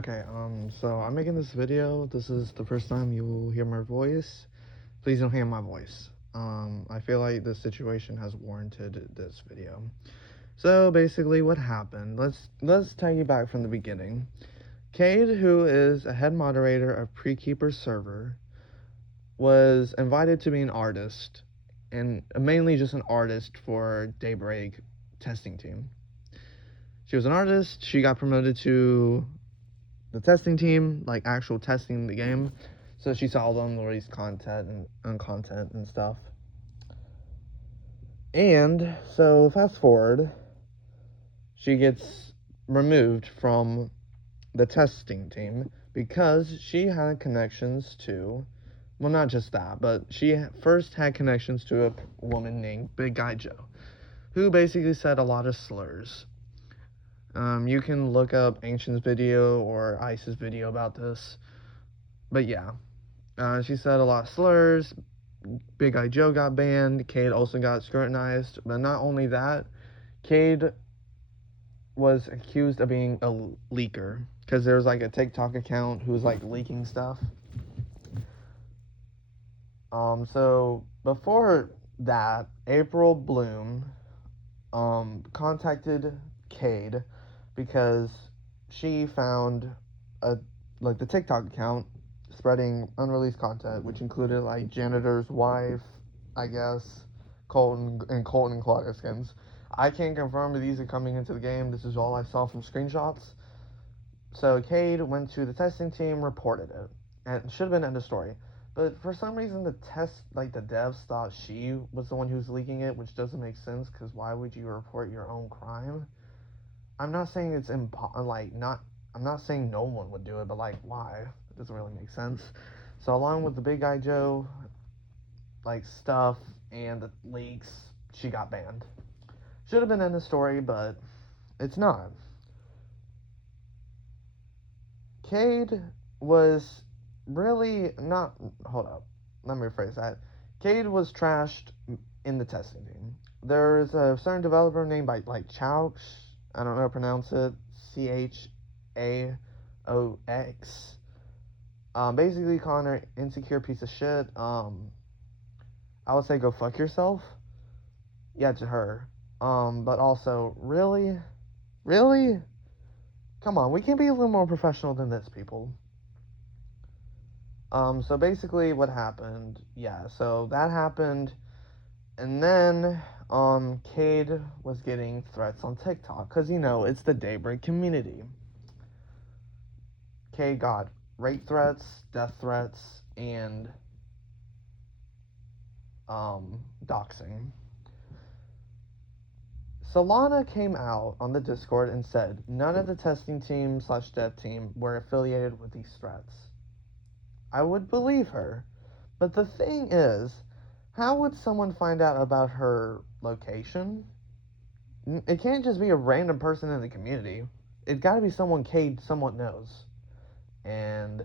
Okay, so I'm making this video. This is the first time you will hear my voice. Please don't hear my voice. I feel like this situation has warranted this video. So basically what happened, let's take you back from the beginning. Kade, who is a head moderator of Prekeeper's server, was invited to be an artist, and mainly just an artist for Daybreak testing team. She was an artist, she got promoted to the testing team, like actual testing the game. So she saw them release content and stuff. And so fast forward, she gets removed from the testing team because she had connections to, well, not just that, but she first had connections to a woman named Big Guy Joe, who basically said a lot of slurs. You can look up Ancient's video or Ice's video about this. But yeah, she said a lot of slurs. Big Eye Joe got banned. Kade also got scrutinized. But not only that, Kade was accused of being a leaker because there was like a TikTok account who was like leaking stuff. So before that, April Bloom contacted Kade because she found a the TikTok account spreading unreleased content, which included like janitor's wife, I guess, Colton and Claudia skins. I can't confirm that these are coming into the game. This is all I saw from screenshots. So Kade went to the testing team, reported it, and it should have been end of story. But for some reason, the devs thought she was the one who was leaking it, which doesn't make sense. Because why would you report your own crime? I'm not saying it's I'm not saying no one would do it, but like why? It doesn't really make sense. So along with the Big Guy Joe stuff and the leaks, she got banned. Should have been in the story, but it's not. Kade was really not. Hold up. Let me rephrase that. Kade was trashed in the testing team. There's a certain developer named like Chaux. I don't know how to pronounce it. Chaox. Basically calling her insecure piece of shit. I would say go fuck yourself. Yeah, to her. But also, really, come on, we can be a little more professional than this, people. So basically, what happened? Yeah, so that happened, and then Kade was getting threats on TikTok because it's the Daybreak community. Kade got rape threats, death threats, and doxing. Solana came out on the Discord and said none of the testing team / dev team were affiliated with these threats. I would believe her, but the thing is, how would someone find out about her location? It can't just be a random person in the community. It's got to be someone Kade somewhat knows. And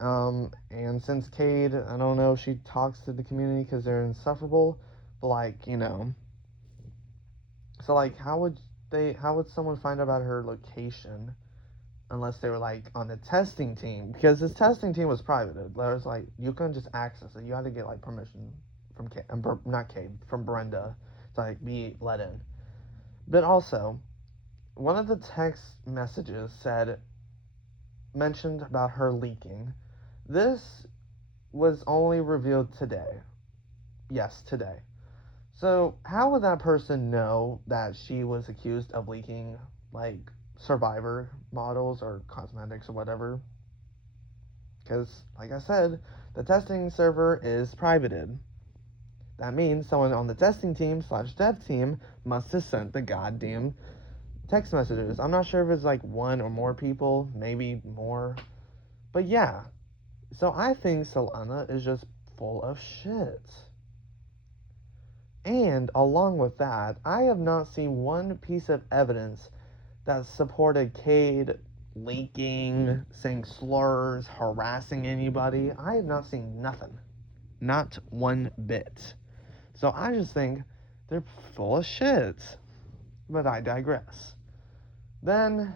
since Kade, I don't know, she talks to the community because they're insufferable, but so how would someone find out about her location unless they were like on the testing team? Because this testing team was private. There was you couldn't just access it. You had to get permission from not Kade, from Brenda to be let in. But also, one of the text messages mentioned about her leaking. This was only revealed today. Yes, today. So how would that person know that she was accused of leaking Survivor models or cosmetics or whatever? Because, like I said, the testing server is privated. That means someone on the testing team / dev team must have sent the goddamn text messages. I'm not sure if it's one or more people, maybe more. But yeah. So I think Solana is just full of shit. And along with that, I have not seen one piece of evidence that supported Kade leaking, saying slurs, harassing anybody. I have not seen nothing. Not one bit. So I just think they're full of shit. But I digress. Then,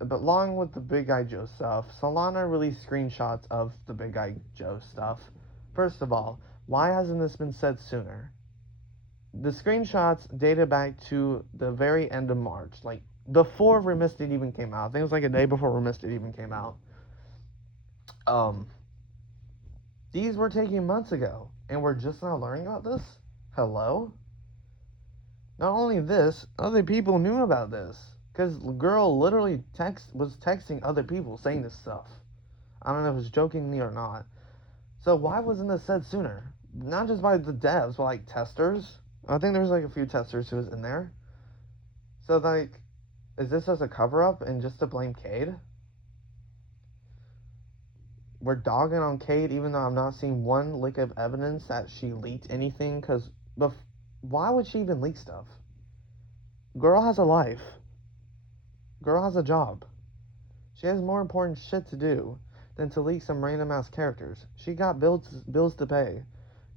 but along with the Big Guy Joe stuff, Solana released screenshots of the Big Guy Joe stuff. First of all, why hasn't this been said sooner? The screenshots dated back to the very end of March, like before Remisted even came out. I think it was like a day before Remisted even came out. These were taken months ago, and we're just now learning about this? Hello? Not only this, other people knew about this. Because the girl literally was texting other people saying this stuff. I don't know if it's jokingly or not. So why wasn't this said sooner? Not just by the devs, but like testers. I think there was like a few testers who was in there. So like, is this just a cover up and just to blame Kade? We're dogging on Kade even though I'm not seeing one lick of evidence that she leaked anything. Because why would she even leak stuff? Girl has a life. Girl has a job. She has more important shit to do than to leak some random ass characters. She got bills to pay.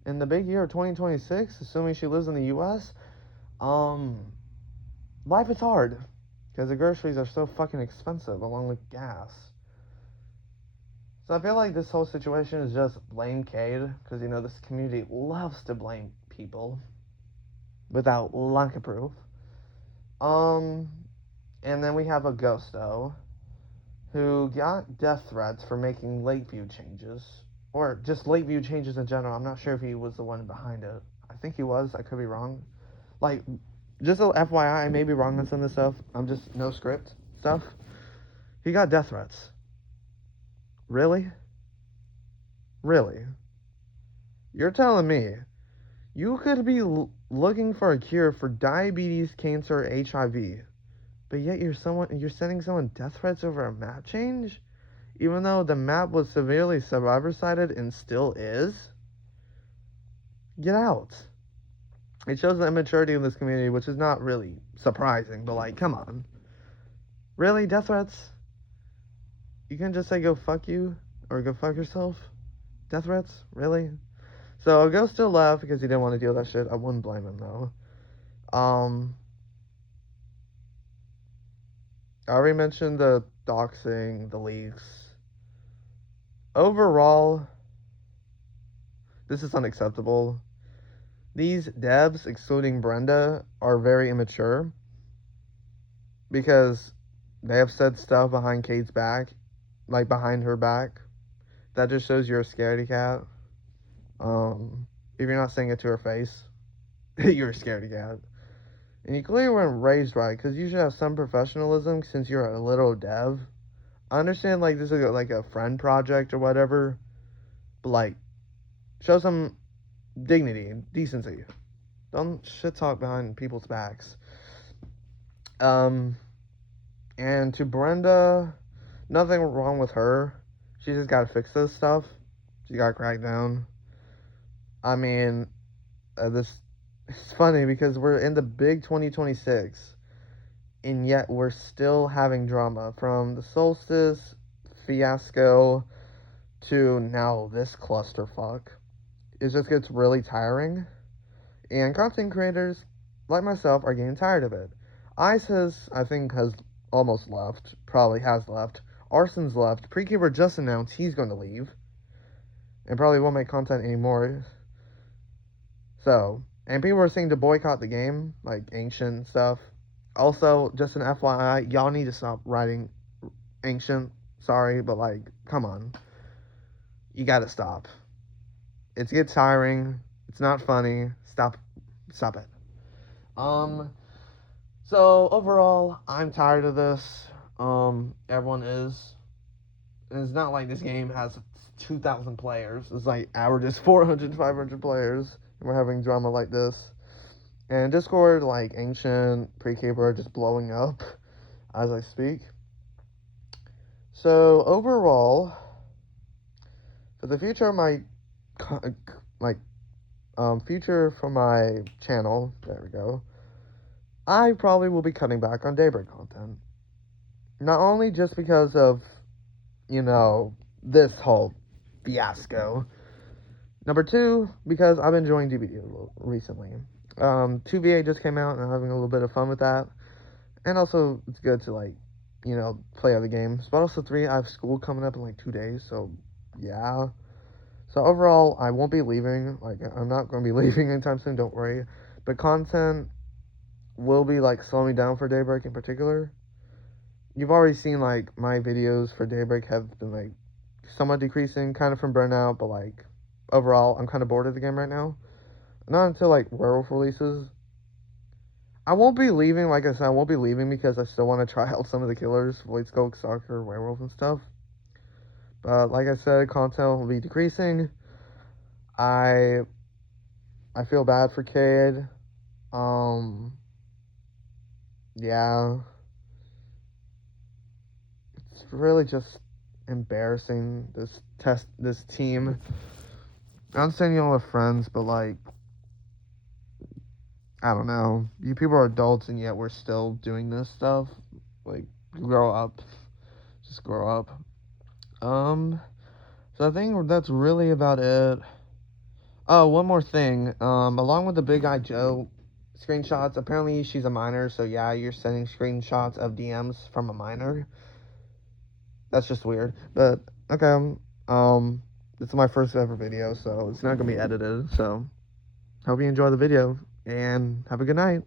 In the big year of 2026, assuming she lives in the US, life is hard. Because the groceries are so fucking expensive along with gas. So I feel like this whole situation is just blame Kade. Because, you know, this community loves to blame people without lack of proof. And then we have a Ghosto who got death threats for making late view changes. Or just late view changes in general. I'm not sure if he was the one behind it. I think he was. I could be wrong. Like, just a FYI, I may be wrong on some of this stuff. I'm just no script stuff. He got death threats. Really? Really? You're telling me you could be looking for a cure for diabetes, cancer, HIV, but yet you're sending someone death threats over a map change, even though the map was severely survivor-sided and still is? Get out. It shows the immaturity in this community, which is not really surprising, but like, come on. Really? Death threats? You can just say go fuck you or go fuck yourself? Death threats? Really? So Ghost still left because he didn't want to deal with that shit. I wouldn't blame him though. I already mentioned the doxing, the leaks. Overall, this is unacceptable. These devs, excluding Brenda, are very immature because they have said stuff behind Kate's back, like behind her back. That just shows you're a scaredy cat. If you're not saying it to her face, you're a scaredy cat. And you clearly weren't raised right, because you should have some professionalism since you're a little dev. I understand, like, this is like a friend project or whatever, but, like, show some dignity and decency. Don't shit talk behind people's backs. And to Brenda, nothing wrong with her. She just gotta fix this stuff. She gotta crack down. I mean, it's funny because we're in the big 2026, and yet we're still having drama from the solstice fiasco to now this clusterfuck. It just gets really tiring, and content creators like myself are getting tired of it. Ice I think, has almost left, probably has left. Arson's left. Prekeeper just announced he's going to leave, and probably won't make content anymore. So, and people are saying to boycott the game, like Ancient stuff. Also, just an FYI, y'all need to stop writing Ancient. Sorry, but like, come on. You gotta stop. It gets tiring. It's not funny. Stop it. So overall, I'm tired of this. Everyone is. And it's not like this game has 2,000 players. It's like averages 400, 500 players. And we're having drama like this. And Discord, like Ancient, Prekeeper, are just blowing up as I speak. So overall, for the future of my future for my channel, there we go, I probably will be cutting back on Daybreak content. Not only just because of, you know, this whole fiasco. Number two, because I've been enjoying DBD recently. 2VA just came out and I'm having a little bit of fun with that. And also, it's good to, like, you know, play other games. But also 3, I have school coming up in like 2 days, so yeah. So overall, I won't be leaving. Like, I'm not going to be leaving anytime soon, don't worry. But content will be like slowing down for Daybreak in particular. You've already seen like my videos for Daybreak have been like somewhat decreasing, kind of from burnout, but like overall, I'm kind of bored of the game right now. Not until like Werewolf releases. I won't be leaving, like I said, I won't be leaving because I still want to try out some of the killers, Void Skulk, Stalker, Werewolf, and stuff. But like I said, content will be decreasing. I I feel bad for Kade. Um, yeah, it's really just embarrassing. This team. I'm saying you all are friends, but like, I don't know. You people are adults, and yet we're still doing this stuff. Like, grow up. Just grow up. Um, so I think that's really about it. Oh, one more thing. Along with the Big Eye Joe screenshots, apparently she's a minor, so yeah, you're sending screenshots of DMs from a minor. That's just weird. But okay, this is my first ever video, so it's not gonna be edited. So hope you enjoy the video and have a good night.